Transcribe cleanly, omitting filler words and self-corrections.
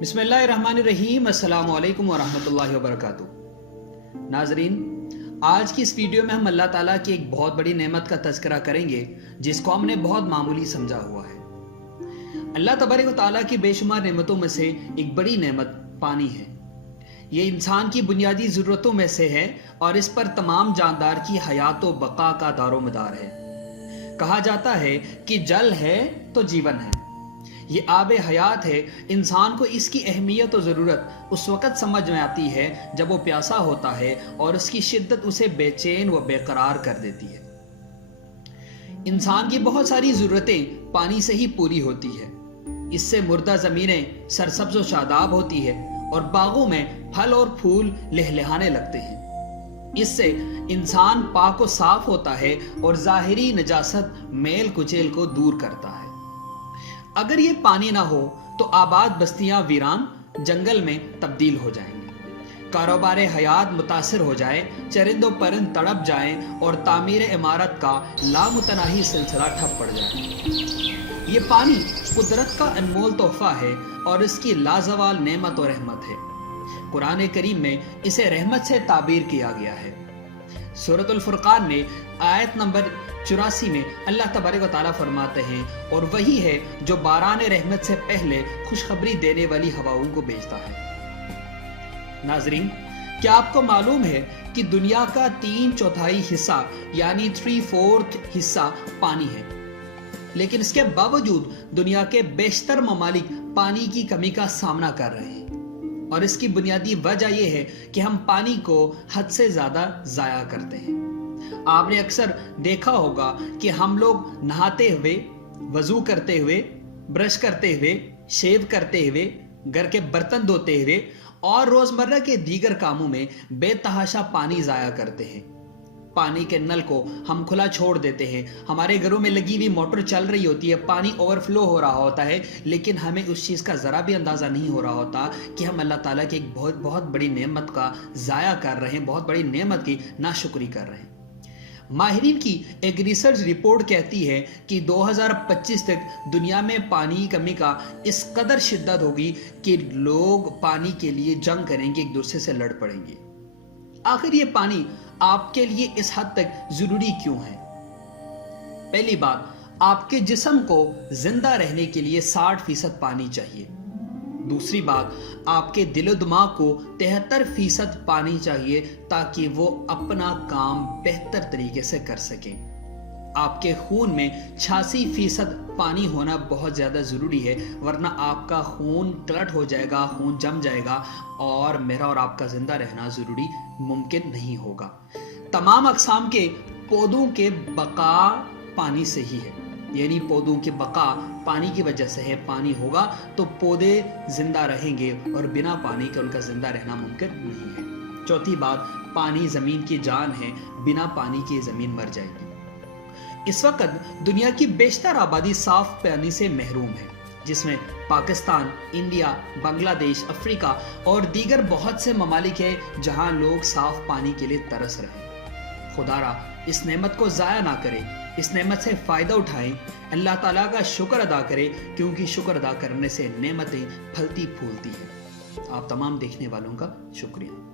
بسم اللہ الرحمن الرحیم، السلام علیکم ورحمۃ اللہ وبرکاتہ۔ ناظرین، آج کی اس ویڈیو میں ہم اللہ تعالیٰ کی ایک بہت بڑی نعمت کا تذکرہ کریں گے جس کو ہم نے بہت معمولی سمجھا ہوا ہے۔ اللہ تبارک و تعالیٰ کی بے شمار نعمتوں میں سے ایک بڑی نعمت پانی ہے۔ یہ انسان کی بنیادی ضرورتوں میں سے ہے اور اس پر تمام جاندار کی حیات و بقا کا دار و مدار ہے۔ کہا جاتا ہے کہ جل ہے تو جیون ہے، یہ آب حیات ہے۔ انسان کو اس کی اہمیت و ضرورت اس وقت سمجھ میں آتی ہے جب وہ پیاسا ہوتا ہے اور اس کی شدت اسے بے چین و بے قرار کر دیتی ہے۔ انسان کی بہت ساری ضرورتیں پانی سے ہی پوری ہوتی ہے۔ اس سے مردہ زمینیں سرسبز و شاداب ہوتی ہے اور باغوں میں پھل اور پھول لہلہانے لگتے ہیں۔ اس سے انسان پاک و صاف ہوتا ہے اور ظاہری نجاست میل کچیل کو دور کرتا ہے۔ اگر یہ پانی نہ ہو تو آباد بستیاں ویران جنگل میں تبدیل ہو جائیں گے، کاروبار حیات متاثر ہو جائے، چرند و پرند تڑپ جائیں اور تعمیر عمارت کا لامتناہی سلسلہ ٹھپ پڑ جائے۔ یہ پانی قدرت کا انمول تحفہ ہے اور اس کی لازوال نعمت و رحمت ہے۔ قرآن کریم میں اسے رحمت سے تعبیر کیا گیا ہے۔ سورۃ الفرقان میں آیت نمبر 84 میں اللہ تبارک و تعالیٰ فرماتے ہیں، اور وہی ہے جو باران رحمت سے پہلے خوشخبری دینے والی ہواؤں کو بھیجتا ہے۔ ناظرین، کیا آپ کو معلوم ہے کہ دنیا کا 3/4 حصہ یعنی 3/4 حصہ پانی ہے، لیکن اس کے باوجود دنیا کے بیشتر ممالک پانی کی کمی کا سامنا کر رہے ہیں، اور اس کی بنیادی وجہ یہ ہے کہ ہم پانی کو حد سے زیادہ ضائع کرتے ہیں۔ آپ نے اکثر دیکھا ہوگا کہ ہم لوگ نہاتے ہوئے، وضو کرتے ہوئے، برش کرتے ہوئے، شیو کرتے ہوئے، گھر کے برتن دھوتے ہوئے اور روزمرہ کے دیگر کاموں میں بے تحاشا پانی ضائع کرتے ہیں۔ پانی کے نل کو ہم کھلا چھوڑ دیتے ہیں، ہمارے گھروں میں لگی ہوئی موٹر چل رہی ہوتی ہے، پانی اوور فلو ہو رہا ہوتا ہے، لیکن ہمیں اس چیز کا ذرا بھی اندازہ نہیں ہو رہا ہوتا کہ ہم اللہ تعالیٰ کی ایک بہت بڑی نعمت کا ضائع کر رہے ہیں، بہت بڑی نعمت کی ناشکری کر رہے ہیں۔ ماہرین کی ایک ریسرچ رپورٹ کہتی ہے کہ 2025 تک دنیا میں پانی کی کمی کا اس قدر شدت ہوگی کہ لوگ پانی کے لیے جنگ کریں گے، ایک دوسرے سے لڑ پڑیں گے۔ آخر یہ پانی آپ کے لیے اس حد تک ضروری کیوں ہے؟ پہلی بات، آپ کے جسم کو زندہ رہنے کے لیے 60% پانی چاہیے۔ دوسری بات، آپ کے دل و دماغ کو 73% پانی چاہیے تاکہ وہ اپنا کام بہتر طریقے سے کر سکیں۔ آپ کے خون میں 86% پانی ہونا بہت زیادہ ضروری ہے، ورنہ آپ کا خون کلٹ ہو جائے گا، خون جم جائے گا اور میرا اور آپ کا زندہ رہنا ضروری ممکن نہیں ہوگا۔ تمام اقسام کے پودوں کے بقا پانی سے ہی ہے، یعنی پودوں کی بقا پانی کی وجہ سے ہے۔ پانی ہوگا تو پودے زندہ رہیں گے اور بنا پانی کے ان کا زندہ رہنا ممکن نہیں ہے۔ چوتھی بات، پانی زمین کی جان ہے، بنا پانی کی زمین مر جائے گی۔ اس وقت دنیا کی بیشتر آبادی صاف پانی سے محروم ہے، جس میں پاکستان، انڈیا، بنگلہ دیش، افریقہ اور دیگر بہت سے ممالک ہیں جہاں لوگ صاف پانی کے لیے ترس رہے ہیں۔ خدا را اس نعمت کو ضائع نہ کرے، اس نعمت سے فائدہ اٹھائیں، اللہ تعالیٰ کا شکر ادا کرے، کیونکہ شکر ادا کرنے سے نعمتیں پھلتی پھولتی ہیں۔ آپ تمام دیکھنے والوں کا شکریہ۔